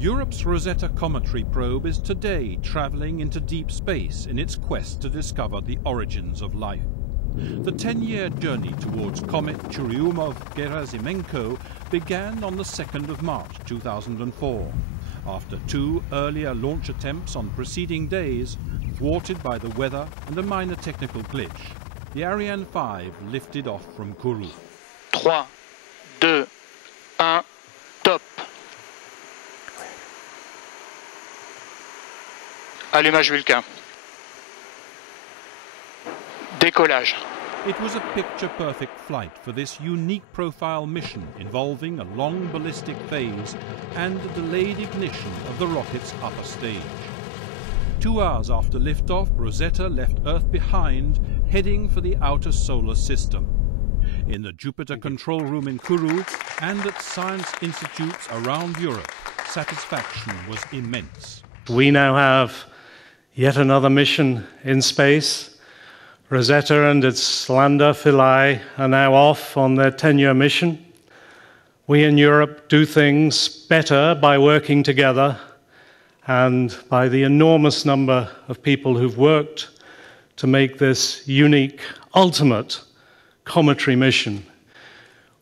Europe's Rosetta cometary probe is today travelling into deep space in its quest to discover the origins of life. The 10-year journey towards comet Churyumov-Gerasimenko began on the 2nd of March 2004, after 2 earlier launch attempts on preceding days, thwarted by the weather and a minor technical glitch. The Ariane 5 lifted off from Kourou. 3, 2, 1, top. Allumage Vulcain. Décollage. It was a picture-perfect flight for this unique profile mission involving a long ballistic phase and a delayed ignition of the rocket's upper stage. 2 hours after liftoff, Rosetta left Earth behind, heading for the outer solar system. In the Jupiter control room in Kourou and at science institutes around Europe, satisfaction was immense. We now have yet another mission in space. Rosetta and its lander, Philae, are now off on their 10-year mission. We in Europe do things better by working together and by the enormous number of people who've worked to make this unique, ultimate cometary mission.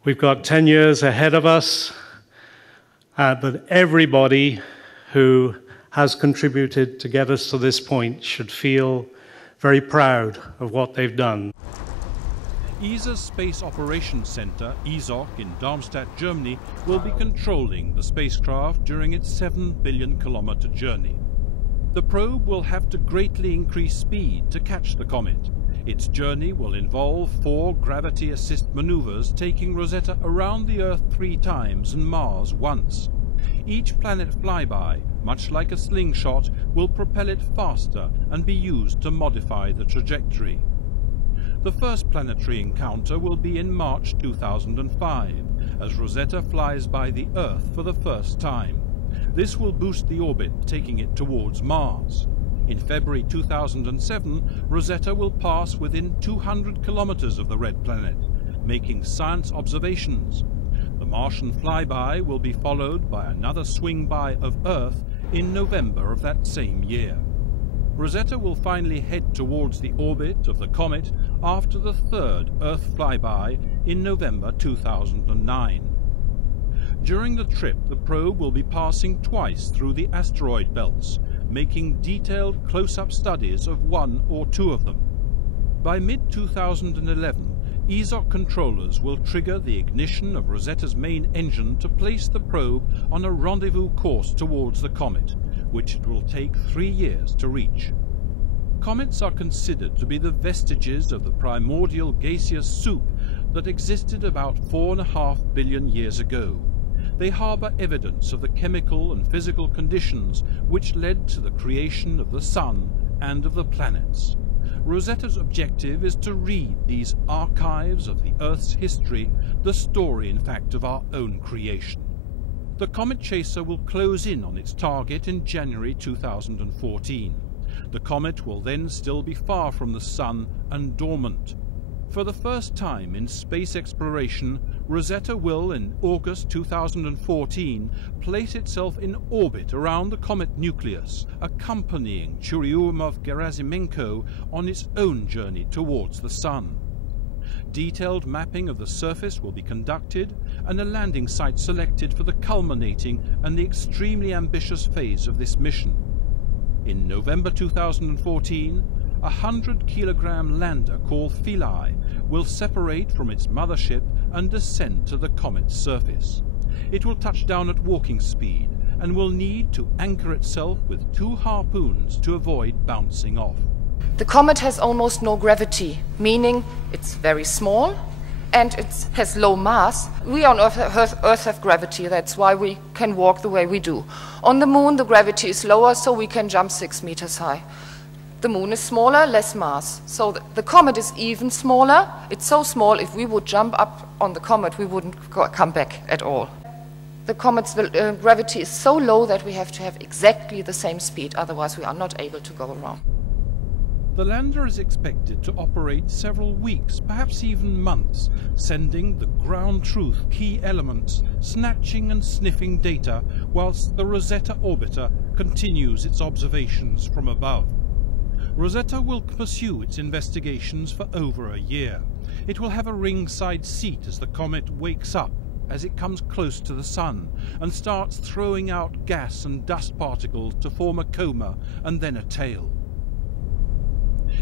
We've got 10 years ahead of us, but everybody who has contributed to get us to this point should feel very proud of what they've done. ESA's Space Operations Center, ESOC, in Darmstadt, Germany, will be controlling the spacecraft during its 7 billion-kilometer journey. The probe will have to greatly increase speed to catch the comet. Its journey will involve 4 gravity-assist maneuvers taking Rosetta around the Earth 3 times and Mars once. Each planet flyby, much like a slingshot, will propel it faster and be used to modify the trajectory. The first planetary encounter will be in March 2005, as Rosetta flies by the Earth for the first time. This will boost the orbit, taking it towards Mars. In February 2007, Rosetta will pass within 200 kilometers of the red planet, making science observations. The Martian flyby will be followed by another swing-by of Earth in November of that same year. Rosetta will finally head towards the orbit of the comet after the 3rd Earth flyby in November 2009. During the trip, the probe will be passing twice through the asteroid belts, making detailed close-up studies of 1 or 2 of them. By mid-2011, ESOC controllers will trigger the ignition of Rosetta's main engine to place the probe on a rendezvous course towards the comet, which it will take 3 years to reach. Comets are considered to be the vestiges of the primordial gaseous soup that existed about 4.5 billion years ago. They harbour evidence of the chemical and physical conditions which led to the creation of the Sun and of the planets. Rosetta's objective is to read these archives of the Earth's history, the story, in fact, of our own creation. The comet chaser will close in on its target in January 2014. The comet will then still be far from the Sun and dormant. For the first time in space exploration, Rosetta will, in August 2014, place itself in orbit around the comet nucleus, accompanying Churyumov-Gerasimenko on its own journey towards the Sun. Detailed mapping of the surface will be conducted and a landing site selected for the culminating and the extremely ambitious phase of this mission. In November 2014, a 100-kilogram lander called Philae will separate from its mothership and descend to the comet's surface. It will touch down at walking speed and will need to anchor itself with 2 harpoons to avoid bouncing off. The comet has almost no gravity, meaning it's very small and it has low mass. We on Earth have gravity, that's why we can walk the way we do. On the Moon the gravity is lower, so we can jump 6 meters high. The Moon is smaller, less mass. So the comet is even smaller. It's so small, if we would jump up on the comet, we wouldn't come back at all. The comet's gravity is so low that we have to have exactly the same speed, otherwise we are not able to go around. The lander is expected to operate several weeks, perhaps even months, sending the ground truth key elements, snatching and sniffing data, whilst the Rosetta orbiter continues its observations from above. Rosetta will pursue its investigations for over a year. It will have a ringside seat as the comet wakes up as it comes close to the Sun and starts throwing out gas and dust particles to form a coma and then a tail.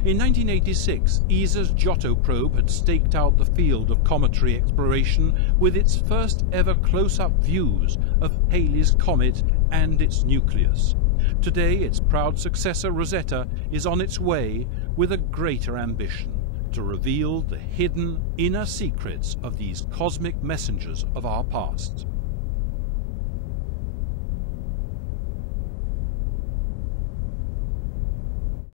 In 1986, ESA's Giotto probe had staked out the field of cometary exploration with its first ever close-up views of Halley's Comet and its nucleus. Today, its proud successor Rosetta is on its way with a greater ambition: to reveal the hidden inner secrets of these cosmic messengers of our past.